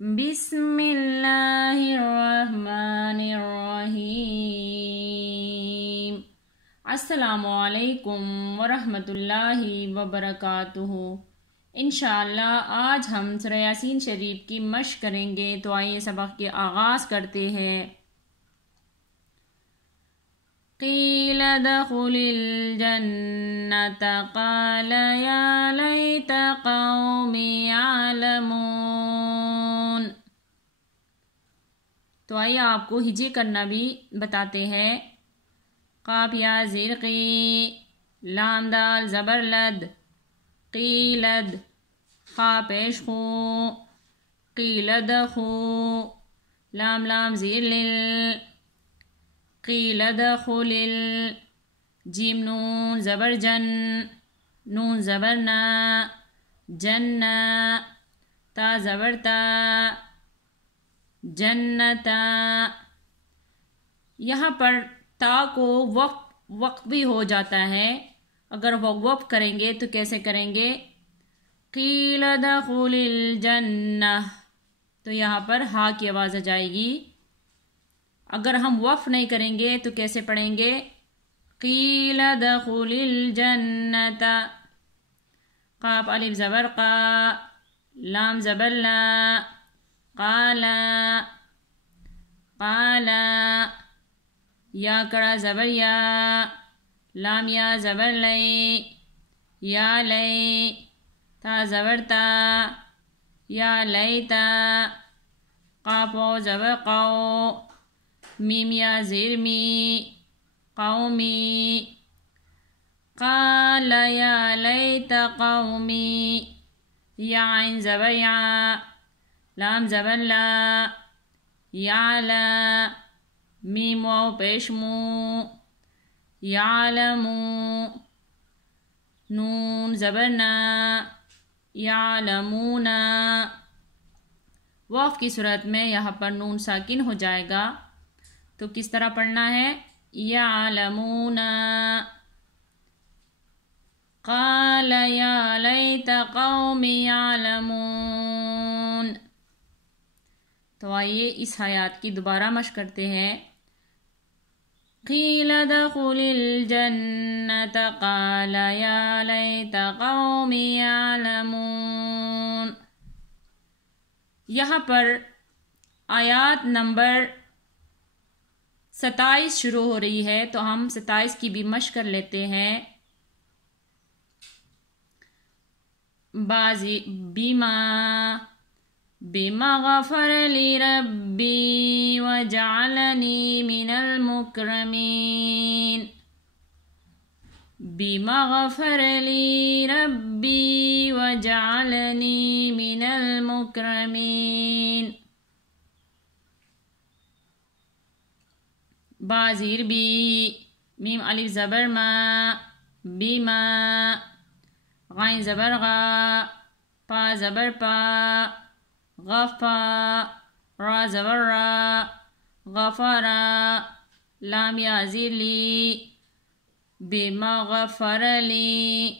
بسم اللہ الرحمن الرحیم۔ السلام علیکم ورحمۃ اللہ وبرکاتہ۔ انشاءاللہ آج ہم سورہ یاسین شریف کی مشق کریں گے، تو آئیے سبق کے آغاز کرتے ہیں۔ قیل ادخل الجنۃ قال یا لیت قومی یعلمون۔ تو آئیے آپ کو ہجے کرنا بھی بتاتے ہیں۔ قاف یا زیر قی، لام دال زبر لد، قیلد، خا پیش خو، قیلد خو، لام لام زیر لل، قیلد خلل، جیم نون زبر جن، نون زبر نا، جنہ، تا زبر تا، جنتا۔ یہاں پر تا کو وقف بھی ہو جاتا ہے، اگر وقف کریں گے تو کیسے کریں گے؟ قیل ادخل الجنہ، تو یہاں پر ہا کی آواز آ جائے گی۔ اگر ہم وقف نہیں کریں گے تو کیسے پڑھیں گے؟ قیل ادخل الجنۃ، قاف الف زبر قا، لام زبر لا، قالا، قالا، یا کڑا زبر یا، لام یا زبر لئی، یا لئی، تا زبر تا، یا لیتا، قاف واو زبر قو، میم یا زیر می، قومی، قال یا لیت قومی، یا عین زبر یا، لام زبر لا، یعلا، میم واو پیش مو، یعلمو، نون زبر نا، یعلمونا۔ وقف کی صورت میں یہاں پر نون ساکن ہو جائے گا، تو کس طرح پڑھنا ہے؟ یعلمون۔ قال یا لیت قومی یعلمون۔ تو آئیے اس آیات کی دوبارہ مشق کرتے ہیں۔ قیل ادخل الجنۃ قال یا لیت قومی یعلمون۔ یہاں پر آیات نمبر 27 شروع ہو رہی ہے، تو ہم 27 کی بھی مشق کر لیتے ہیں۔ بازی بما غفر لی ربی وجعلنی من المکرمین، بما غفر لی ربی وجعلنی من المکرمین۔ با زیر بی، میم الف زبر ما، بیما، غین زبر غا، پا زبر پا، غفا، را زبر را، غفرا، لام یا زیر لی، بما غفر لی،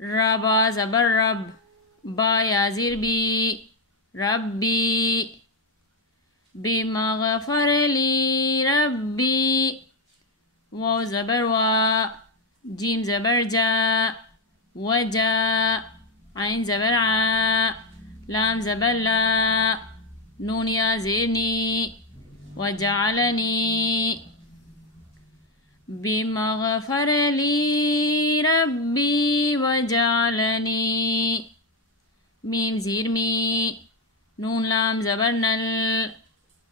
ربا زبر رب، با یا زیر بی، ربی، بما غفر لی ربی، واو زبر وا، جیم زبر جا، وجا، عین زبر عا، لام زبر لا، نون یا زیرنی، وجعلنی، بما غفر لی ربی وجعلنی، میم زیر می، نون لام زبر نل،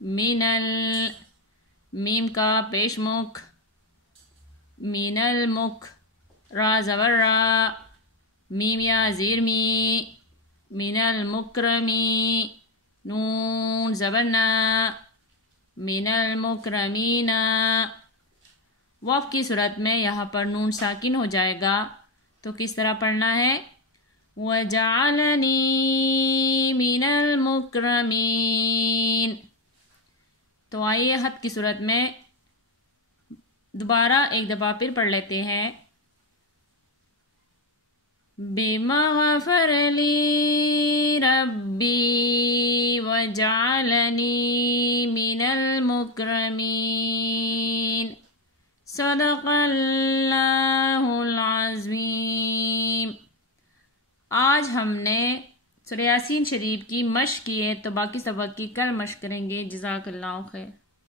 منل، میم کا پیش مکھ، من المکھ، را زبر را، میم یا زیر می، من المکرمی، نون زبر نا، من المکرمین۔ وقف کی صورت میں یہاں پر نون ساکن ہو جائے گا، تو کس طرح پڑھنا ہے؟ وَجَعَلَنِي مِنَ الْمُكْرَمِينَ۔ تو آئیے حد کی صورت میں دوبارہ ایک دفعہ پھر پڑھ لیتے ہیں۔ بما غفر لی ربی وجعلني من المكرمين صدق اللہ العظیم۔ آج ہم نے سورہ یاسین شریف کی مشق کی ہے، تو باقی سبق کی کل مشق کریں گے۔ جزاک اللہ خیر۔